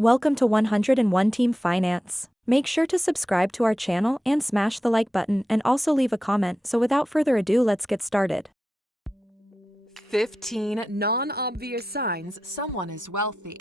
Welcome to 101 Team Finance. Make sure to subscribe to our channel and smash the like button and also leave a comment. So without further ado, let's get started. 15 non-obvious signs someone is wealthy.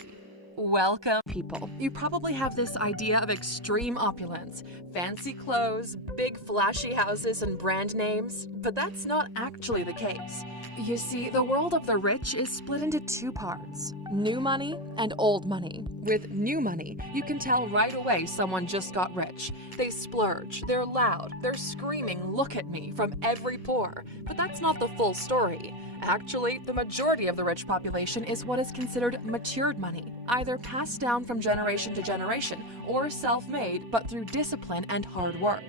Welcome, people. You probably have this idea of extreme opulence, fancy clothes, big flashy houses, and brand names, but that's not actually the case. You see, the world of the rich is split into two parts: new money and old money. With new money, you can tell right away someone just got rich. They splurge, they're loud, they're screaming, "Look at me," from every pore. But that's not the full story. Actually, the majority of the rich population is what is considered matured money, either passed down from generation to generation or self-made, but through discipline and hard work.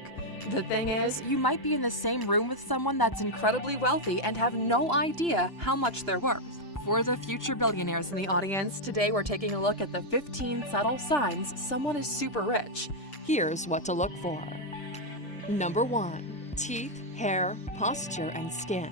The thing is, you might be in the same room with someone that's incredibly wealthy and have no idea how much they're worth. For the future billionaires in the audience, today we're taking a look at the 15 subtle signs someone is super rich. Here's what to look for. Number 1. Teeth, hair, posture, and skin.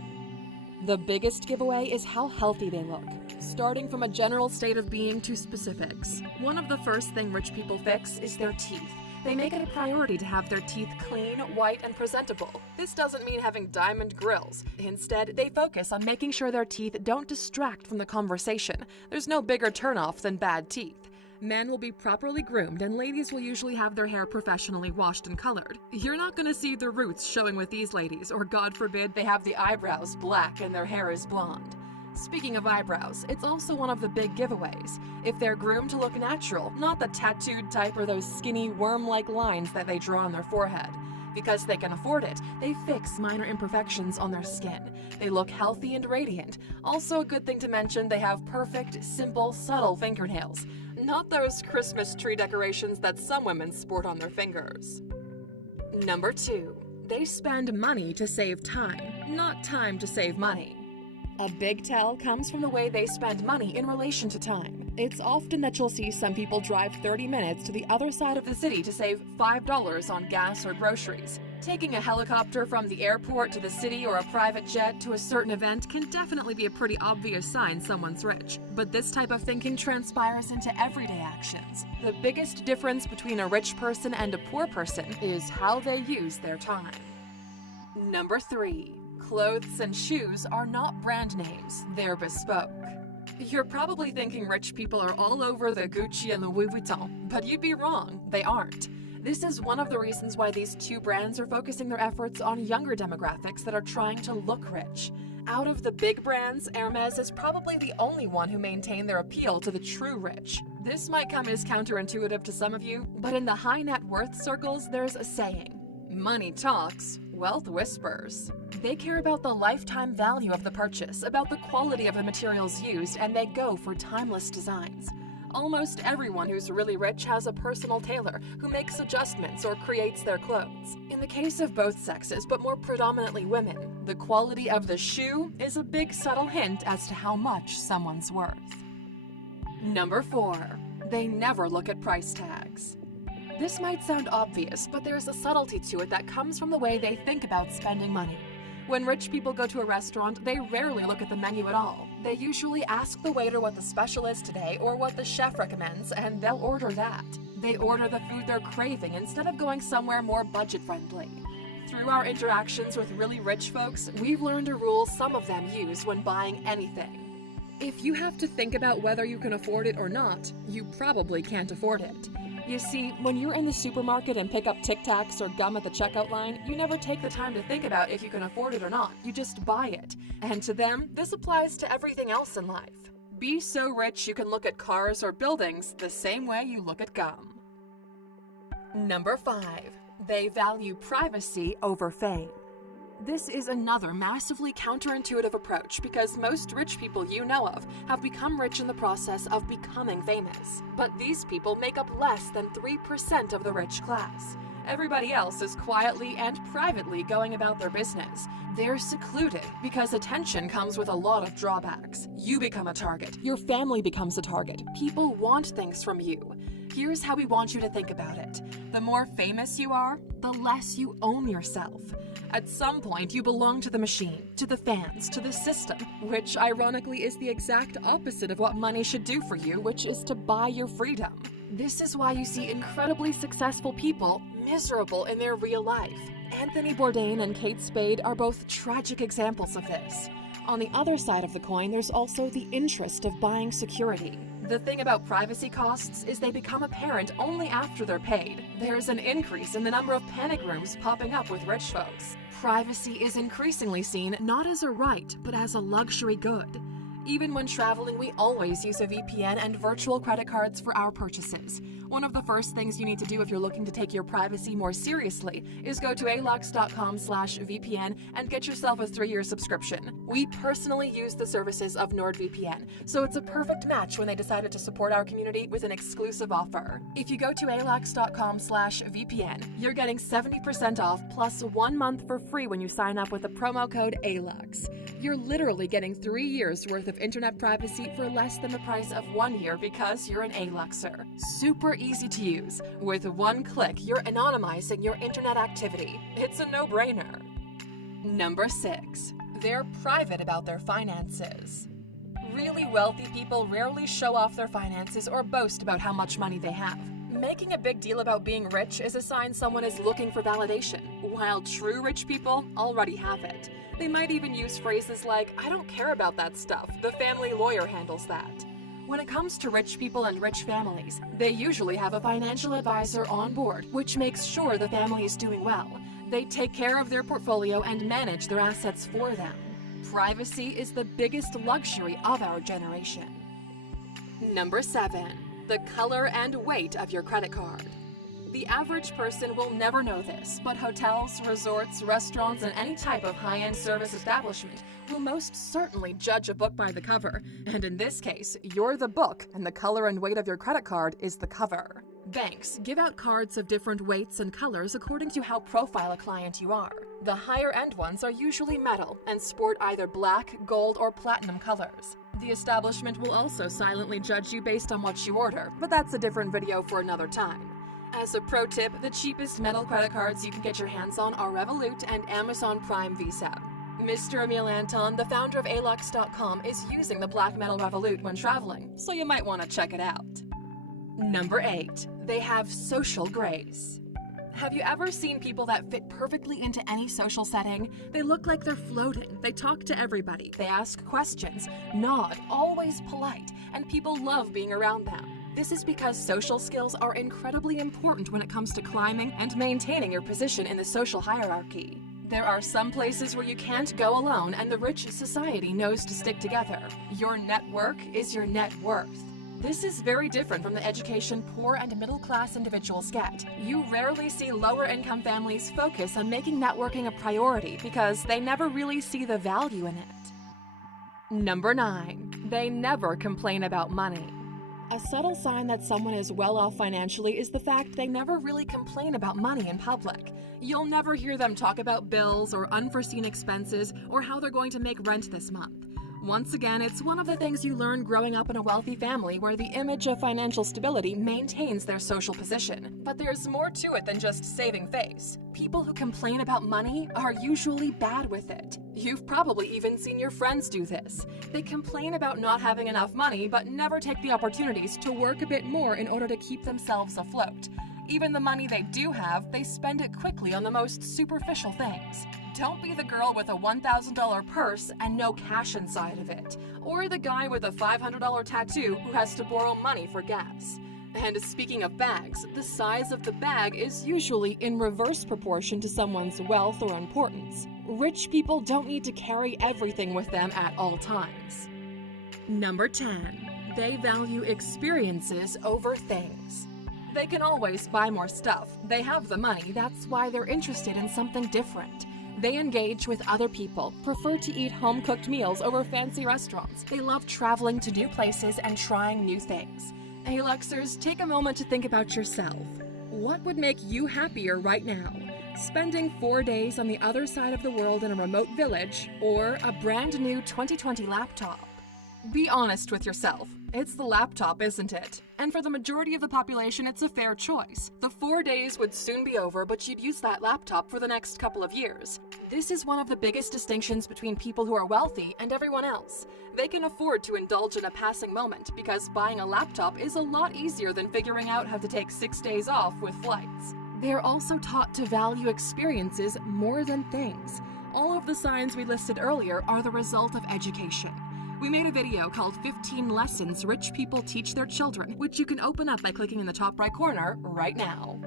The biggest giveaway is how healthy they look, starting from a general state of being to specifics. One of the first things rich people fix is their teeth. They make it a priority to have their teeth clean, white, and presentable. This doesn't mean having diamond grills. Instead, they focus on making sure their teeth don't distract from the conversation. There's no bigger turnoff than bad teeth. Men will be properly groomed, and ladies will usually have their hair professionally washed and colored. You're not going to see the roots showing with these ladies, or God forbid they have the eyebrows black and their hair is blonde. Speaking of eyebrows, it's also one of the big giveaways. If they're groomed to look natural, not the tattooed type or those skinny worm-like lines that they draw on their forehead. Because they can afford it, they fix minor imperfections on their skin. They look healthy and radiant. Also a good thing to mention, they have perfect, simple, subtle fingernails. Not those Christmas tree decorations that some women sport on their fingers. Number 2. They spend money to save time, not time to save money. A big tell comes from the way they spend money in relation to time. It's often that you'll see some people drive 30 minutes to the other side of the city to save $5 on gas or groceries. Taking a helicopter from the airport to the city or a private jet to a certain event can definitely be a pretty obvious sign someone's rich. But this type of thinking transpires into everyday actions. The biggest difference between a rich person and a poor person is how they use their time. Number 3. Clothes and shoes are not brand names, they're bespoke. You're probably thinking rich people are all over the Gucci and Louis Vuitton, but you'd be wrong, they aren't. This is one of the reasons why these two brands are focusing their efforts on younger demographics that are trying to look rich. Out of the big brands, Hermes is probably the only one who maintain their appeal to the true rich. This might come as counterintuitive to some of you, but in the high net worth circles, there's a saying: money talks, wealth whispers. They care about the lifetime value of the purchase, about the quality of the materials used, and they go for timeless designs. Almost everyone who's really rich has a personal tailor who makes adjustments or creates their clothes. In the case of both sexes, but more predominantly women, the quality of the shoe is a big subtle hint as to how much someone's worth. Number 4. They never look at price tags. This might sound obvious, but there's a subtlety to it that comes from the way they think about spending money. When rich people go to a restaurant, they rarely look at the menu at all. They usually ask the waiter what the special is today or what the chef recommends, and they'll order that. They order the food they're craving instead of going somewhere more budget-friendly. Through our interactions with really rich folks, we've learned a rule some of them use when buying anything. If you have to think about whether you can afford it or not, you probably can't afford it. You see, when you're in the supermarket and pick up Tic Tacs or gum at the checkout line, you never take the time to think about if you can afford it or not. You just buy it. And to them, this applies to everything else in life. Be so rich you can look at cars or buildings the same way you look at gum. Number 5. They value privacy over fame. This is another massively counterintuitive approach because most rich people you know of have become rich in the process of becoming famous. But these people make up less than 3% of the rich class. Everybody else is quietly and privately going about their business. They're secluded because attention comes with a lot of drawbacks. You become a target. Your family becomes a target. People want things from you. Here's how we want you to think about it. The more famous you are, the less you own yourself. At some point, you belong to the machine, to the fans, to the system, which ironically is the exact opposite of what money should do for you, which is to buy your freedom. This is why you see incredibly successful people miserable in their real life. Anthony Bourdain and Kate Spade are both tragic examples of this. On the other side of the coin, there's also the interest of buying security. The thing about privacy costs is they become apparent only after they're paid. There's an increase in the number of panic rooms popping up with rich folks. Privacy is increasingly seen not as a right, but as a luxury good. Even when traveling, we always use a VPN and virtual credit cards for our purchases. One of the first things you need to do if you're looking to take your privacy more seriously is go to alux.com/VPN and get yourself a 3-year subscription. We personally use the services of NordVPN, so it's a perfect match when they decided to support our community with an exclusive offer. If you go to alux.com/VPN, you're getting 70% off plus 1 month for free when you sign up with the promo code ALUX. You're literally getting 3 years worth of internet privacy for less than the price of 1 year because you're an ALUXer. Super easy to use. With 1 click, you're anonymizing your internet activity. It's a no-brainer. Number 6. They're private about their finances. Really wealthy people rarely show off their finances or boast about how much money they have. Making a big deal about being rich is a sign someone is looking for validation, while true rich people already have it. They might even use phrases like, "I don't care about that stuff, the family lawyer handles that." When it comes to rich people and rich families, they usually have a financial advisor on board, which makes sure the family is doing well. They take care of their portfolio and manage their assets for them. Privacy is the biggest luxury of our generation. Number 7. The color and weight of your credit card. The average person will never know this, but hotels, resorts, restaurants, and any type of high-end service establishment will most certainly judge a book by the cover. And in this case, you're the book, and the color and weight of your credit card is the cover. Banks give out cards of different weights and colors according to how profile a client you are. The higher-end ones are usually metal and sport either black, gold, or platinum colors. The establishment will also silently judge you based on what you order, but that's a different video for another time. As a pro tip, the cheapest metal credit cards you can get your hands on are Revolut and Amazon Prime Visa. Mr. Emil Anton, the founder of alux.com, is using the black metal Revolut when traveling, so you might want to check it out. Number 8. They have social grace. Have you ever seen people that fit perfectly into any social setting? They look like they're floating, they talk to everybody, they ask questions, nod, always polite, and people love being around them. This is because social skills are incredibly important when it comes to climbing and maintaining your position in the social hierarchy. There are some places where you can't go alone, and the rich society knows to stick together. Your network is your net worth. This is very different from the education poor and middle-class individuals get. You rarely see lower-income families focus on making networking a priority because they never really see the value in it. Number 9. They never complain about money. A subtle sign that someone is well off financially is the fact they never really complain about money in public. You'll never hear them talk about bills or unforeseen expenses or how they're going to make rent this month. Once again, it's one of the things you learn growing up in a wealthy family where the image of financial stability maintains their social position. But there's more to it than just saving face. People who complain about money are usually bad with it. You've probably even seen your friends do this. They complain about not having enough money, but never take the opportunities to work a bit more in order to keep themselves afloat. Even the money they do have, they spend it quickly on the most superficial things. Don't be the girl with a $1,000 purse and no cash inside of it, or the guy with a $500 tattoo who has to borrow money for gas. And speaking of bags, the size of the bag is usually in reverse proportion to someone's wealth or importance. Rich people don't need to carry everything with them at all times. Number 10. They value experiences over things. They can always buy more stuff. They have the money, that's why they're interested in something different. They engage with other people, prefer to eat home-cooked meals over fancy restaurants. They love traveling to new places and trying new things. Hey Luxers, take a moment to think about yourself. What would make you happier right now? Spending 4 days on the other side of the world in a remote village, or a brand new 2020 laptop? Be honest with yourself. It's the laptop, isn't it? And for the majority of the population, it's a fair choice. The 4 days would soon be over, but you'd use that laptop for the next couple of years. This is one of the biggest distinctions between people who are wealthy and everyone else. They can afford to indulge in a passing moment because buying a laptop is a lot easier than figuring out how to take 6 days off with flights. They are also taught to value experiences more than things. All of the signs we listed earlier are the result of education. We made a video called 15 Lessons Rich People Teach Their Children, which you can open up by clicking in the top right corner right now.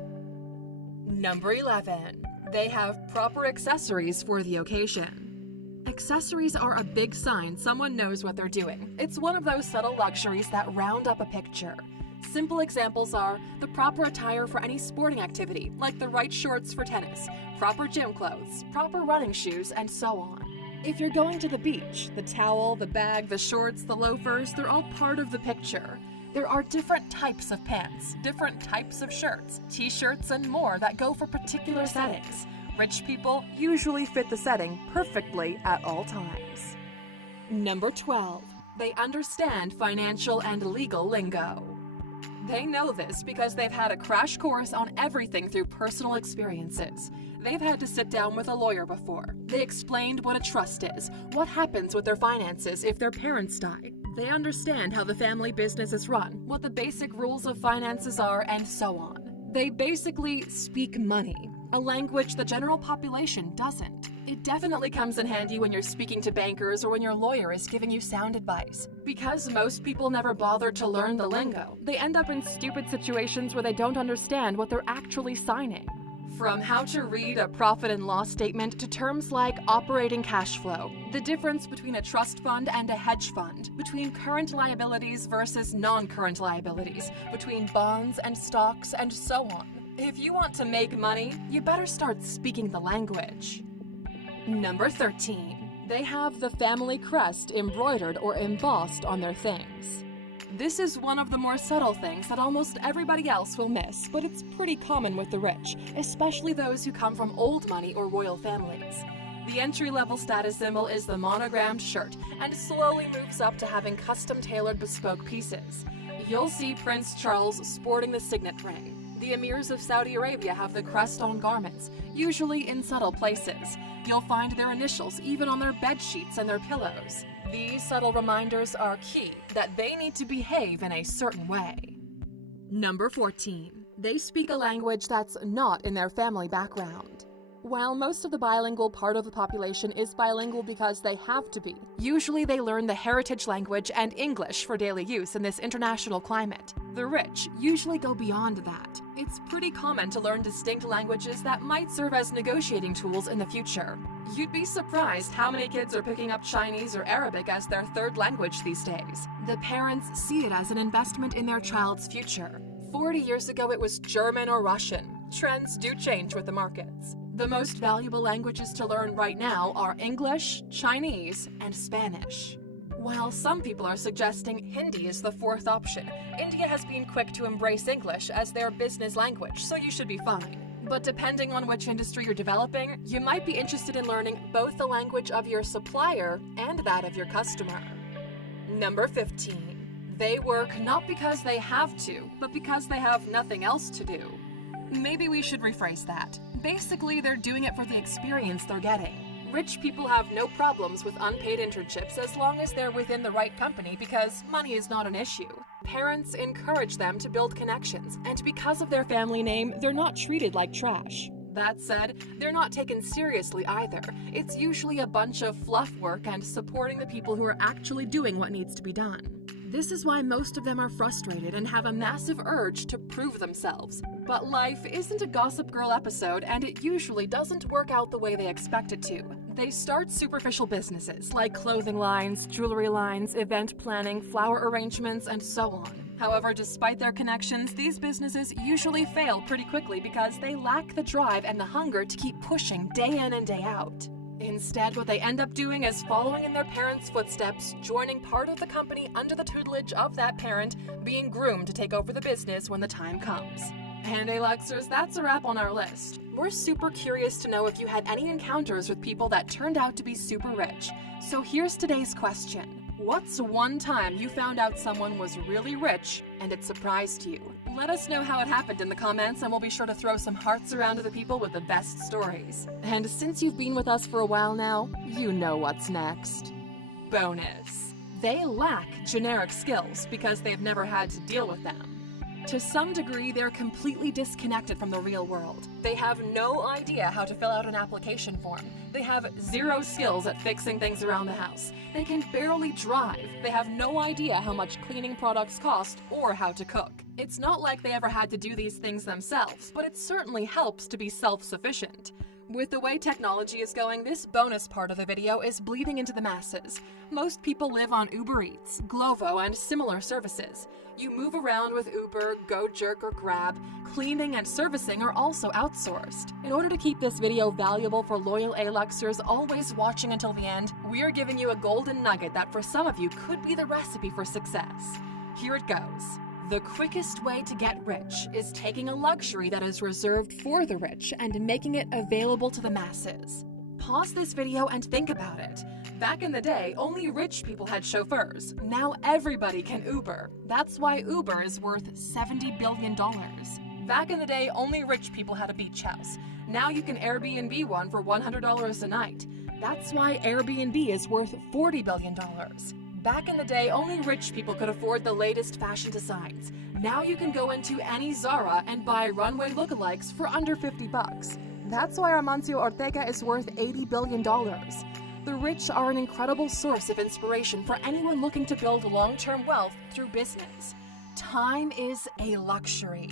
Number 11. They have proper accessories for the occasion. Accessories are a big sign someone knows what they're doing. It's one of those subtle luxuries that round up a picture. Simple examples are the proper attire for any sporting activity, like the right shorts for tennis, proper gym clothes, proper running shoes, and so on. If you're going to the beach, the towel, the bag, the shorts, the loafers, they're all part of the picture. There are different types of pants, different types of shirts, t-shirts, and more that go for particular settings. Rich people usually fit the setting perfectly at all times. Number 12. They understand financial and legal lingo. They know this because they've had a crash course on everything through personal experiences. They've had to sit down with a lawyer before. They explained what a trust is, what happens with their finances if their parents die. They understand how the family business is run, what the basic rules of finances are, and so on. They basically speak money, a language the general population doesn't. It definitely comes in handy when you're speaking to bankers or when your lawyer is giving you sound advice. Because most people never bother to learn the lingo, they end up in stupid situations where they don't understand what they're actually signing. From how to read a profit and loss statement to terms like operating cash flow, the difference between a trust fund and a hedge fund, between current liabilities versus non-current liabilities, between bonds and stocks, and so on. If you want to make money, you better start speaking the language. Number 13. They have the family crest embroidered or embossed on their things. This is one of the more subtle things that almost everybody else will miss, but it's pretty common with the rich, especially those who come from old money or royal families. The entry-level status symbol is the monogrammed shirt, and slowly moves up to having custom-tailored bespoke pieces. You'll see Prince Charles sporting the signet ring. The emirs of Saudi Arabia have the crest on garments, usually in subtle places. You'll find their initials even on their bed sheets and their pillows. These subtle reminders are key that they need to behave in a certain way. Number 14. They speak a language that's not in their family background. While most of the bilingual part of the population is bilingual because they have to be, usually they learn the heritage language and English for daily use in this international climate. The rich usually go beyond that. It's pretty common to learn distinct languages that might serve as negotiating tools in the future. You'd be surprised how many kids are picking up Chinese or Arabic as their third language these days. The parents see it as an investment in their child's future. 40 years ago it was German or Russian. Trends do change with the markets. The most valuable languages to learn right now are English, Chinese, and Spanish. While some people are suggesting Hindi is the fourth option, India has been quick to embrace English as their business language, so you should be fine. But depending on which industry you're developing, you might be interested in learning both the language of your supplier and that of your customer. Number 15. They work not because they have to, but because they have nothing else to do. Maybe we should rephrase that. Basically, they're doing it for the experience they're getting. Rich people have no problems with unpaid internships as long as they're within the right company because money is not an issue. Parents encourage them to build connections, and because of their family name, they're not treated like trash. That said, they're not taken seriously either. It's usually a bunch of fluff work and supporting the people who are actually doing what needs to be done. This is why most of them are frustrated and have a massive urge to prove themselves. But life isn't a Gossip Girl episode, and it usually doesn't work out the way they expect it to. They start superficial businesses like clothing lines, jewelry lines, event planning, flower arrangements, and so on. However, despite their connections, these businesses usually fail pretty quickly because they lack the drive and the hunger to keep pushing day in and day out. Instead, what they end up doing is following in their parents' footsteps, joining part of the company under the tutelage of that parent, being groomed to take over the business when the time comes. And Luxers, that's a wrap on our list. We're super curious to know if you had any encounters with people that turned out to be super rich. So here's today's question. What's one time you found out someone was really rich and it surprised you? Let us know how it happened in the comments, and we'll be sure to throw some hearts around to the people with the best stories. And since you've been with us for a while now, you know what's next. Bonus. They lack generic skills because they've never had to deal with them. To some degree, they're completely disconnected from the real world. They have no idea how to fill out an application form. They have zero skills at fixing things around the house. They can barely drive. They have no idea how much cleaning products cost or how to cook. It's not like they ever had to do these things themselves, but it certainly helps to be self-sufficient. With the way technology is going, this bonus part of the video is bleeding into the masses. Most people live on Uber Eats, Glovo, and similar services. You move around with Uber, GoJerk, or Grab. Cleaning and servicing are also outsourced. In order to keep this video valuable for loyal A-Luxers always watching until the end, we are giving you a golden nugget that for some of you could be the recipe for success. Here it goes. The quickest way to get rich is taking a luxury that is reserved for the rich and making it available to the masses. Pause this video and think about it. Back in the day, only rich people had chauffeurs. Now everybody can Uber. That's why Uber is worth $70 billion. Back in the day, only rich people had a beach house. Now you can Airbnb one for $100 a night. That's why Airbnb is worth $40 billion. Back in the day, only rich people could afford the latest fashion designs. Now you can go into any Zara and buy runway lookalikes for under $50. That's why Amancio Ortega is worth $80 billion. The rich are an incredible source of inspiration for anyone looking to build long-term wealth through business. Time is a luxury.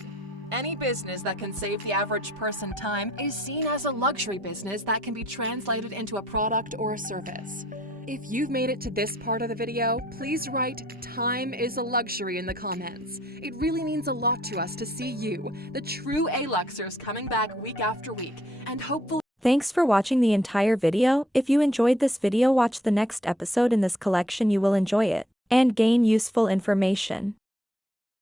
Any business that can save the average person time is seen as a luxury business that can be translated into a product or a service. If you've made it to this part of the video, please write "time is a luxury" in the comments. It really means a lot to us to see you, the true A-Luxers, coming back week after week, and hopefully. Thanks for watching the entire video. If you enjoyed this video, watch the next episode in this collection. You will enjoy it and gain useful information.